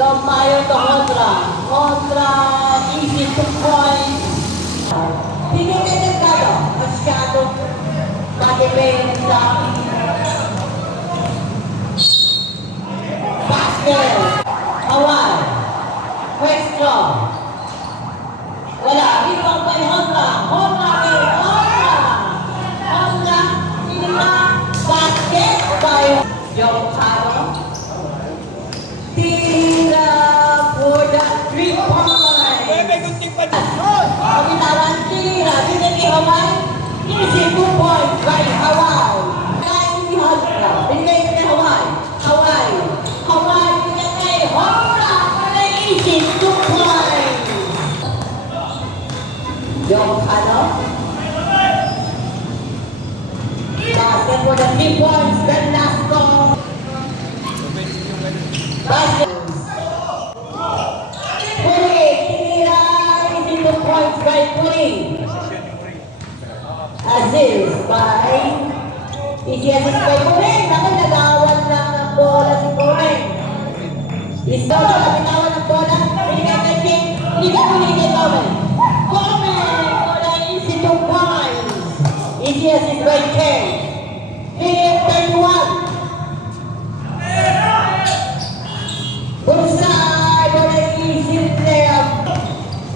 Mayo to kontra. Kontra, easy to point. Hindi ganyan tayo. Masyado mag-event sa basket. Awal. Question. Wala. Dito ang by Honda. Honda. Honda. Tira. Basket by Yung Taro. Tira for the 3 point. Kapitawan tira. Binigay Hawaii. Easy 2 points by Hawaii. Binigay Honda. Binigay kay Hawaii. Hawaii binigay Honda. Easy 2 points. Yung basket for the 3 points. Then last goal. Basket. Puri. Tinira. Easy 2 points by Puri. Aziz by Easy assist by Puri. Nagawad lang ng bola si Puri. Isa na nabitawan ng bola. Binigay kay King. Binigay kay Komen. Easy 2 points. Easy assist by King. Here 31. Bullseye on an easy player.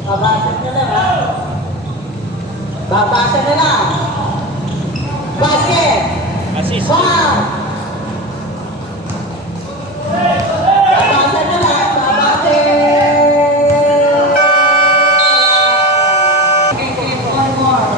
Babasag na lang ha. Babasag na lang. Basket. Assist. Wow. Babasag na lang. Babasag. Okay, one more.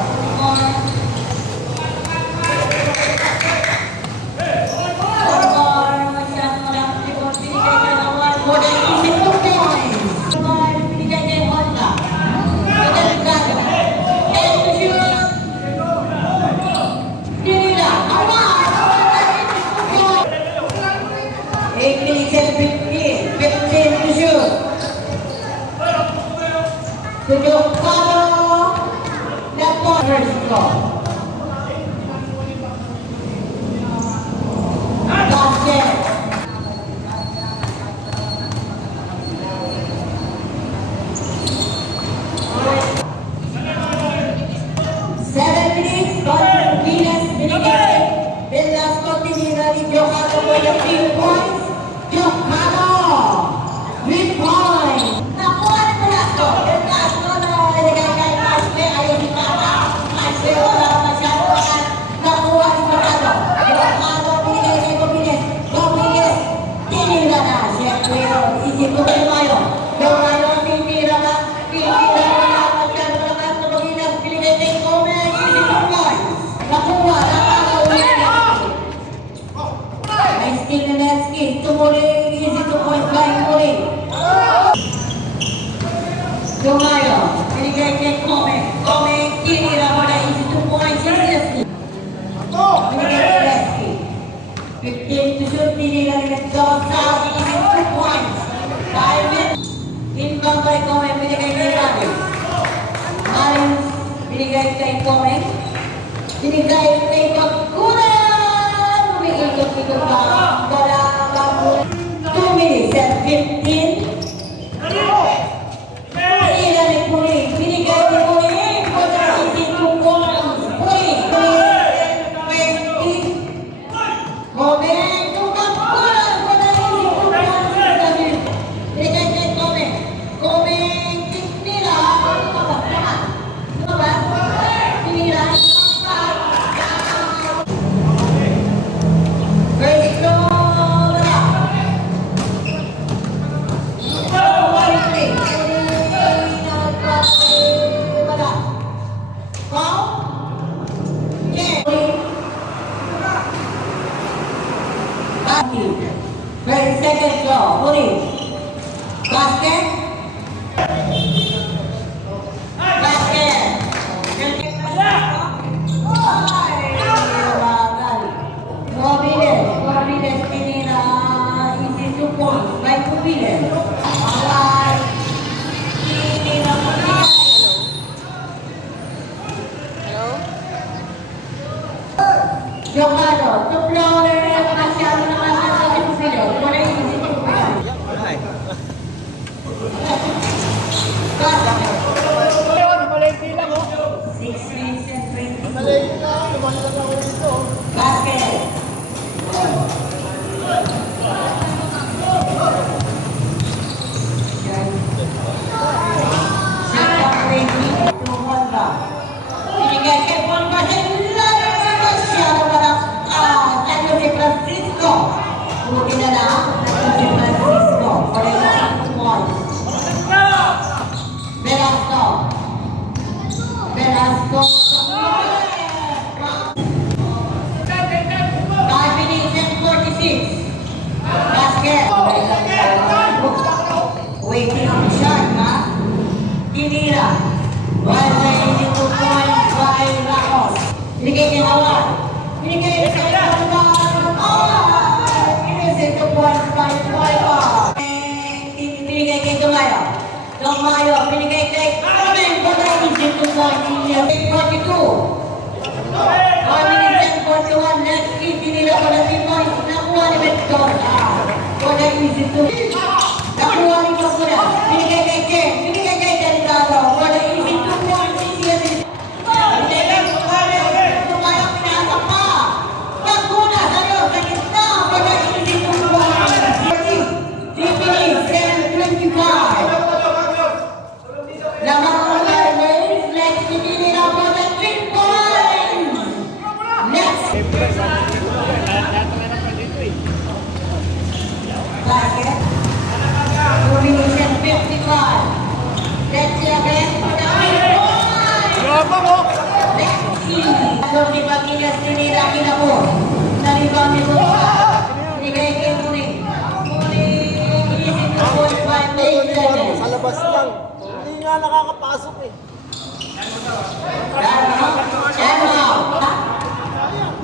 Tumayo, binigay kay Komen. Komen, tinira mo na easy 2 points. Seriously. Binigay kay Lesky. 15 to shoot, tinira rin at Dosa. Easy 2 points. 5 minutes. Inbound by Komen, binigay kay Rabi. Marius, binigay kay Komen. Binigay kay Pagkunan. Umiikot-ikot ba? Dala 2 minutes and 15. Second go, Puri. Basket. Basket. Mobiles, tinira. Easy 2 points. By Mobiles. Alright. Tinira Mobiles. Jokado. Tuplo na rin. Masyado naman sa Mobiles. Wala yung easy 2 points. Waiting on the shot, ha? Tinira. While may easy 2 points by Ramos. Binigay kay Hawar. Binigay kay Hawar. Oh! Easy 2 points by Hawar. Binigay kay Dumayo. Dumayo. Binigay kay Carmen. Easy 2 points. 42. 1 minute and 41. Next key. Tinira ko na 3 points. Nakuha ni Mendoza. Wala easy 2. Nakuha ni Basura. Binigay kay Ken. Binigay kay Delgado. Wala easy 2 points. Easy as it. Binigay kay Dumayo. Pinasa pa. Pagkuna sa iyo. Sa gitna. Wala easy 2 points. 3 minutes. 7:25. Lamang ang Mermaid. Next, tinira po na 3 points. Next. Basket. 2 minutes and 55. Let's see again for the 3 points. Next team. Jordi Baguillas, tinira Kinapur. Sa rebound ni Bosa. Binigay kay Muning. Muning. Easy 2.58 seconds. Sa labas lang. Hindi nga nakakapasok eh.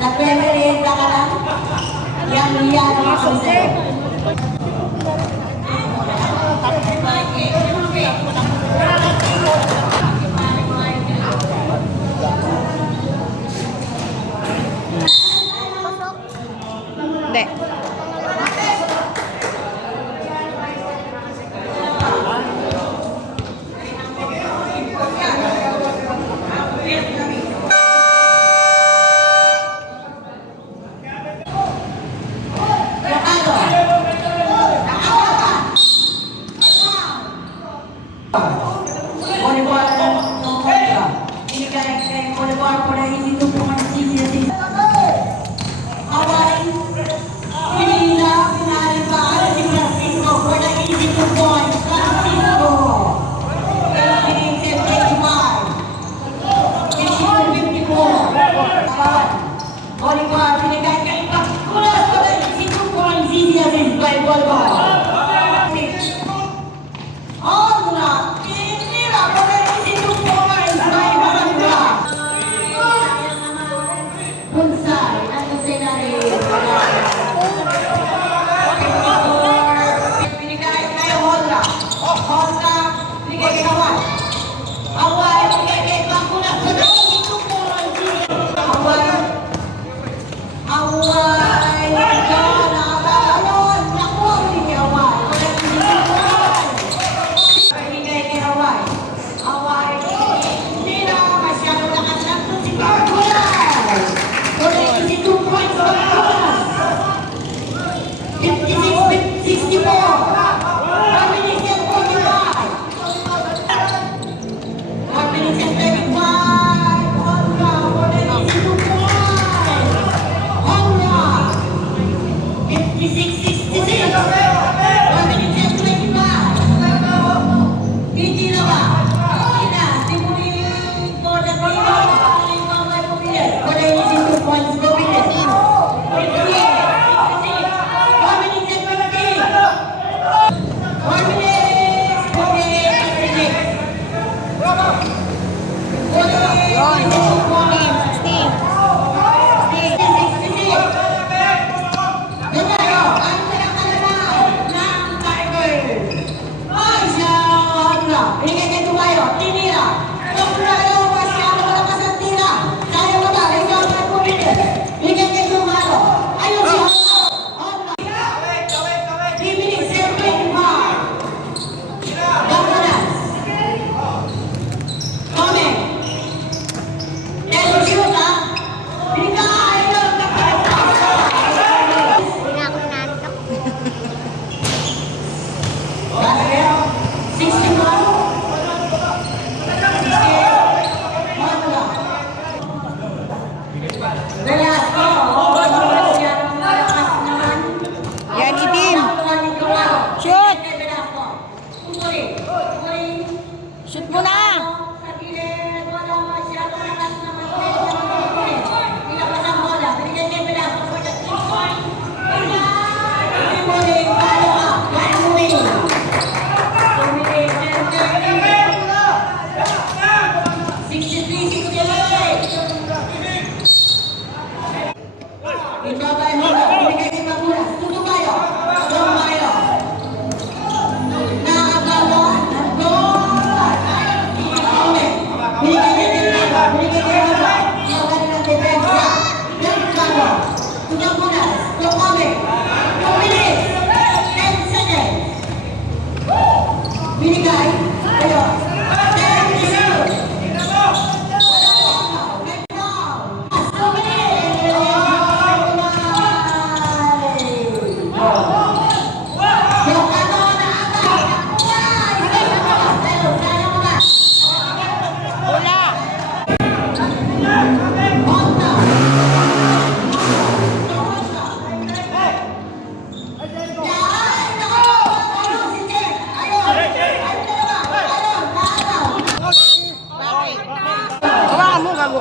Nagpe-merienda ka lang? Yan ako sa'yo. Hindi.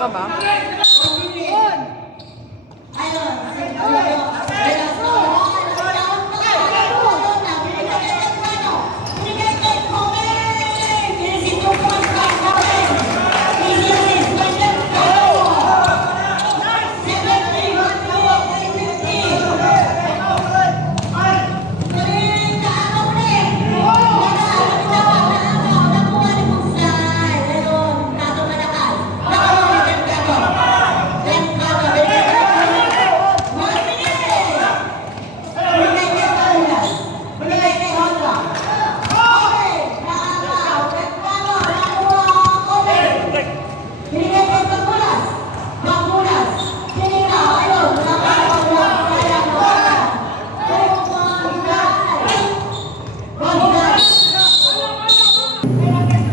ka ba?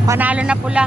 Panalo na pula.